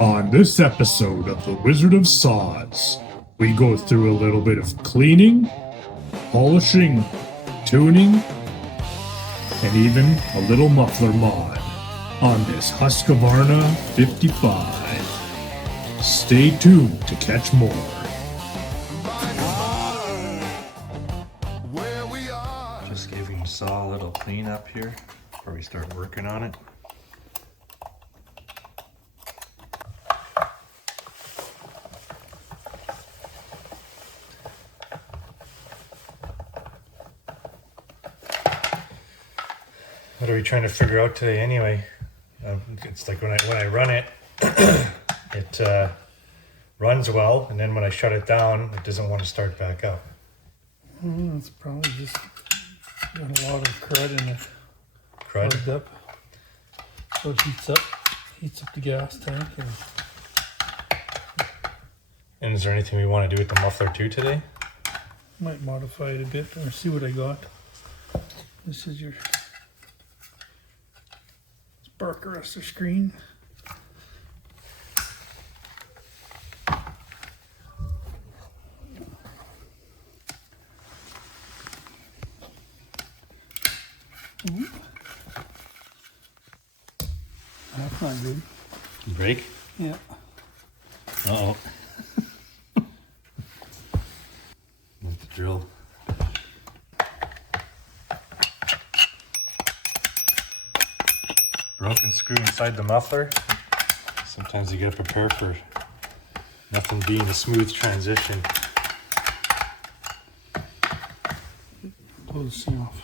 On this episode of The Wizard of Saws, we go through a little bit of cleaning, polishing, tuning, and even a little muffler mod on this Husqvarna 55. Stay tuned to catch more. Just giving the saw a little clean up here before we start working on it. What are we trying to figure out today anyway? It's like when I run it, it runs well, and then when I shut it down, it doesn't want to start back up. It's probably just got a lot of crud in it. Crud? Plugged up. So it heats up the gas tank. And is there anything we want to do with the muffler too today? Might modify it a bit or see what I got. This is your spark arrestor screen. Ooh. That's not good. Break? Yeah. Uh-oh. Let's drill. Broken screw inside the muffler. Sometimes you gotta prepare for nothing being a smooth transition. Pull this thing off.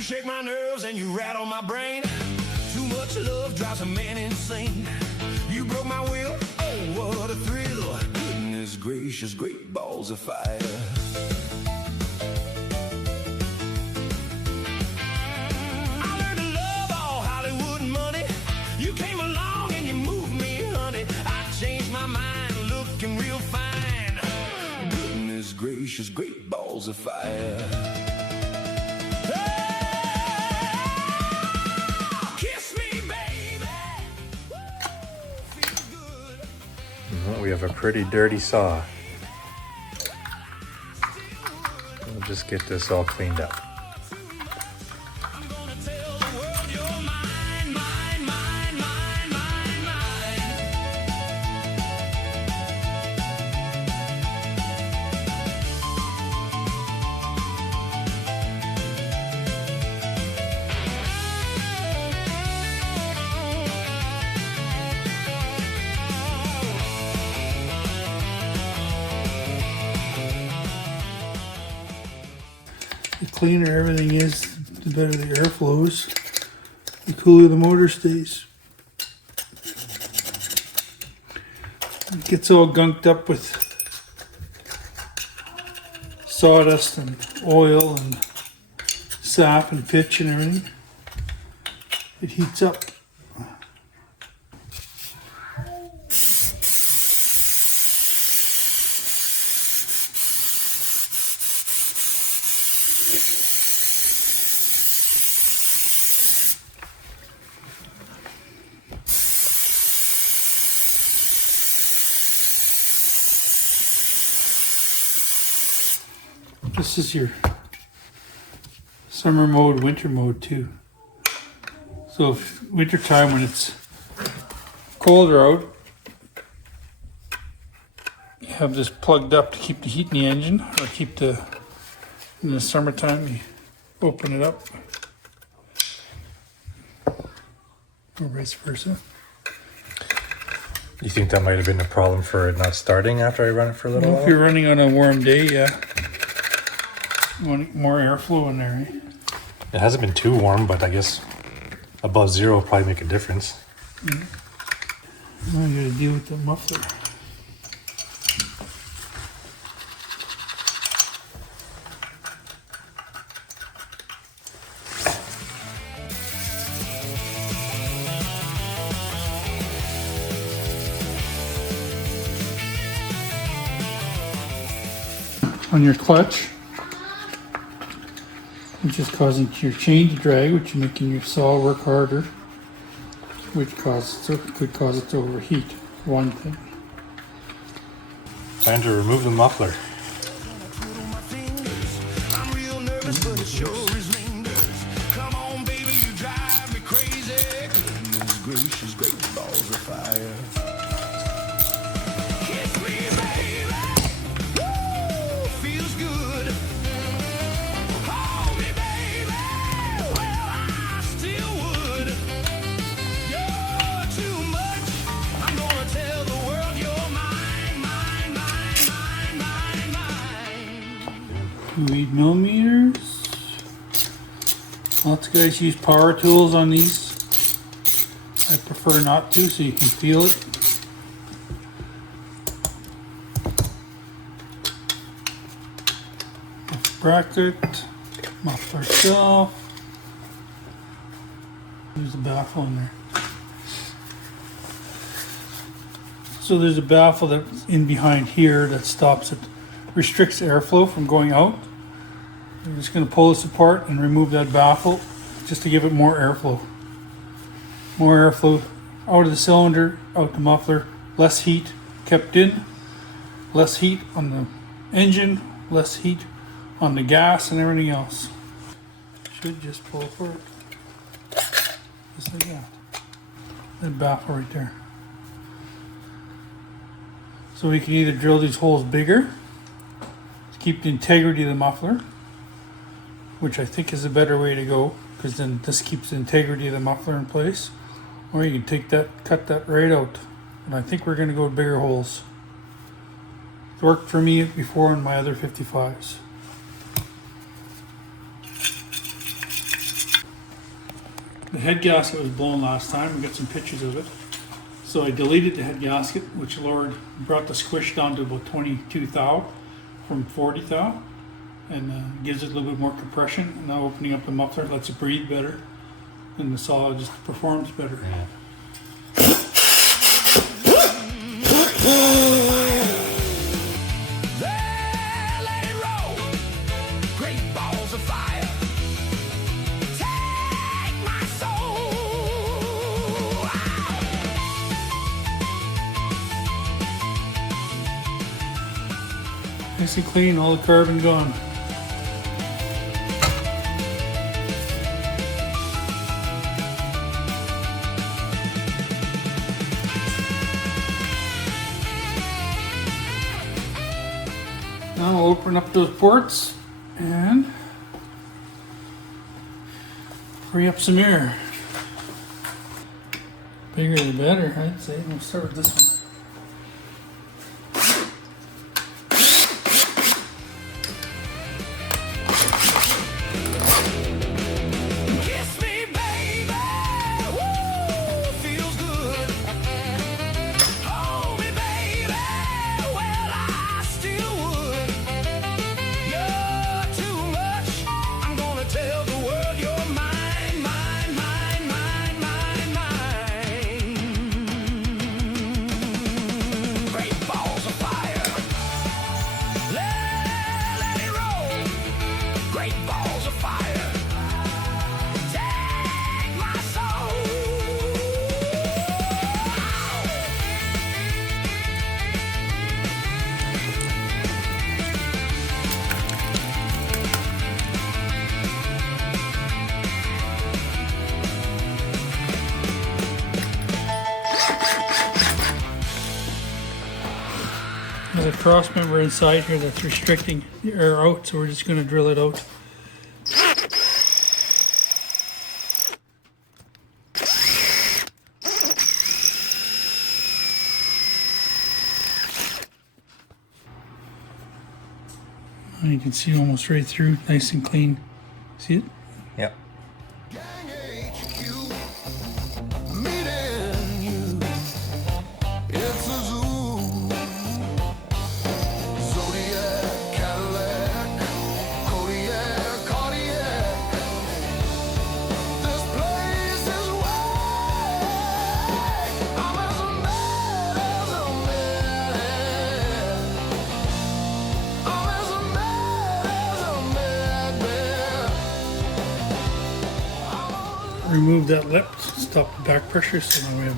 Shake my nerves and you rattle my brain. Too much love drives a man insane. You broke my will, oh what a thrill. Goodness gracious, great balls of fire. I learned to love all Hollywood money. You came along and you moved me, honey. I changed my mind, looking real fine. Goodness gracious, great balls of fire. We have a pretty dirty saw. We'll just get this all cleaned up. The cleaner everything is, the better the air flows, the cooler the motor stays. It gets all gunked up with sawdust and oil and sap and pitch and everything. It heats up. This is your summer mode, winter mode too. So if winter time when it's colder out, you have this plugged up to keep the heat in the engine, or keep in the summertime you open it up, or vice versa. You think that might have been a problem for it not starting after I run it for a little Well, while? if you're running on a warm day, yeah. You want more airflow in there, eh? It hasn't been too warm, but I guess above zero will probably make a difference. Mm-hmm. Now I gotta deal with the muffler. On your clutch, which is causing your chain to drag, which is making your saw work harder, which could cause it to overheat. One thing. Time to remove the muffler. I'm real nervous, but it sure is lingers. Come on, baby, you drive me crazy. Goodness gracious, great balls of fire. Kiss me, baby. Woo, feels good. Hold me, baby. Well, I still would. You're too much. I'm gonna tell the world you're mine, mine, mine, mine, mine, mine. 2 8 millimeters. Lots of guys use power tools on these. I prefer not to, so you can feel it. Bracket, muffler shelf. There's a baffle in there. So there's a baffle that's in behind here that stops it, restricts airflow from going out. I'm just going to pull this apart and remove that baffle just to give it more airflow. More airflow out of the cylinder, out the muffler, less heat kept in, less heat on the engine, less heat on the gas and everything else. Should just pull apart. Just like that. That baffle right there. So we can either drill these holes bigger to keep the integrity of the muffler, which I think is a better way to go, because then this keeps the integrity of the muffler in place. Or you can take that, cut that right out. And I think we're going to go with bigger holes. It's worked for me before on my other 55s. The head gasket was blown last time. We got some pictures of it. So I deleted the head gasket, which brought the squish down to about 22 thou from 40 thou. And gives it a little bit more compression. And now opening up the muffler lets it breathe better, and the saw just performs better. Yeah. There, let it roll. Great balls of fire. Take my soul. Nice and clean, all the carbon gone. Now I'll open up those ports and free up some air. Bigger the better, I'd say. We'll start with this one. Kiss me, baby. Woo, feels good. Hold me, baby. Well, I still would. You're too much. I'm gonna tell the world you're mine, mine, mine, mine, mine, mine. Great balls of fire. Let it roll. Great balls of fire. Take my soul. There's a cross member inside here that's restricting the air out, so we're just going to drill it out. And you can see almost right through, nice and clean. See it? Yep. Gang HQ, meeting you. remove that lip, stop the back pressure, so now we have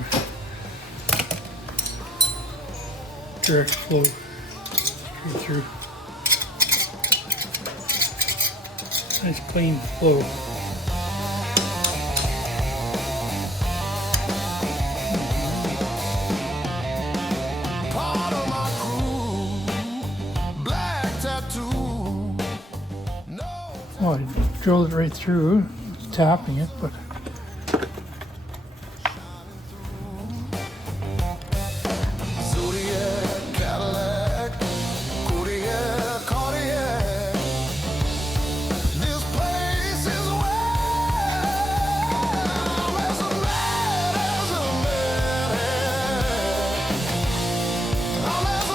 direct flow straight through. Nice clean flow. Part of my crew, black tattoo. No. Well, I drilled it right through, tapping it, but Zodiac, Cadillac, Kodiak, Cardiac. This place is where I'm as a man. I'm as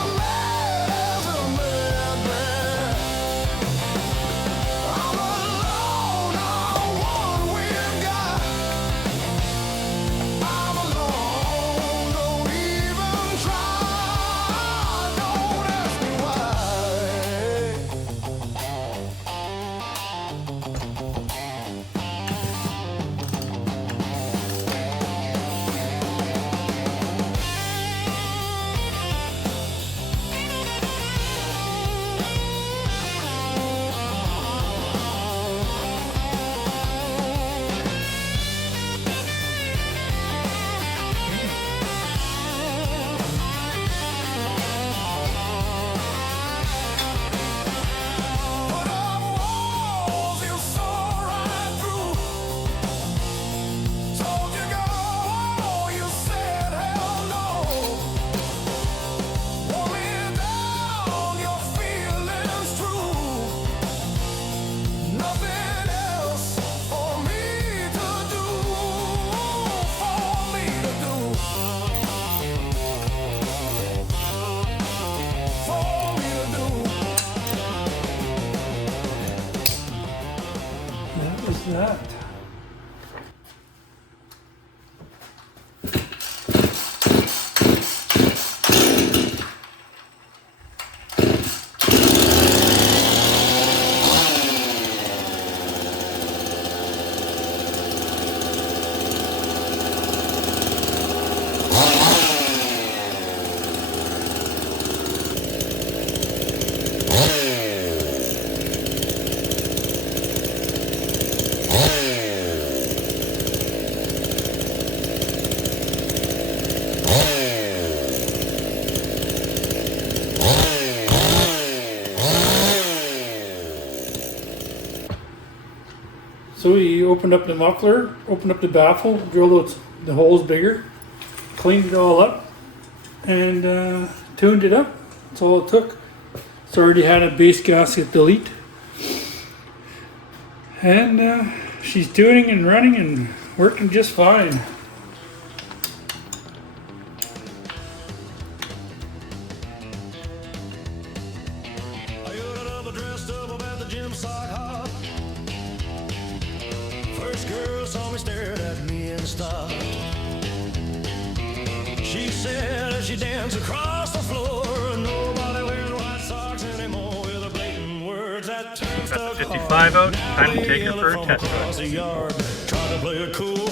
a madman. I'm alone on one we've got. I'm alone, don't even try. Don't ask me why. Put up walls you saw right through. Told you go, you said hell no. Want me down, your feelings true. Nothing else for me to do. For me to do. For me to do. that was that. So we opened up the muffler, opened up the baffle, drilled out the holes bigger, cleaned it all up, and tuned it up. That's all it took. It's already had a base gasket delete. And she's tuning and running and working just fine. I got up dressed up at the gym sock hop. First girl saw me, stared at me and stopped. She said as she danced across the floor, nobody wears white socks anymore, with a blatant words that turns Got the the 55 out. Time to take her for a test run. across the yard, tried to play it cool.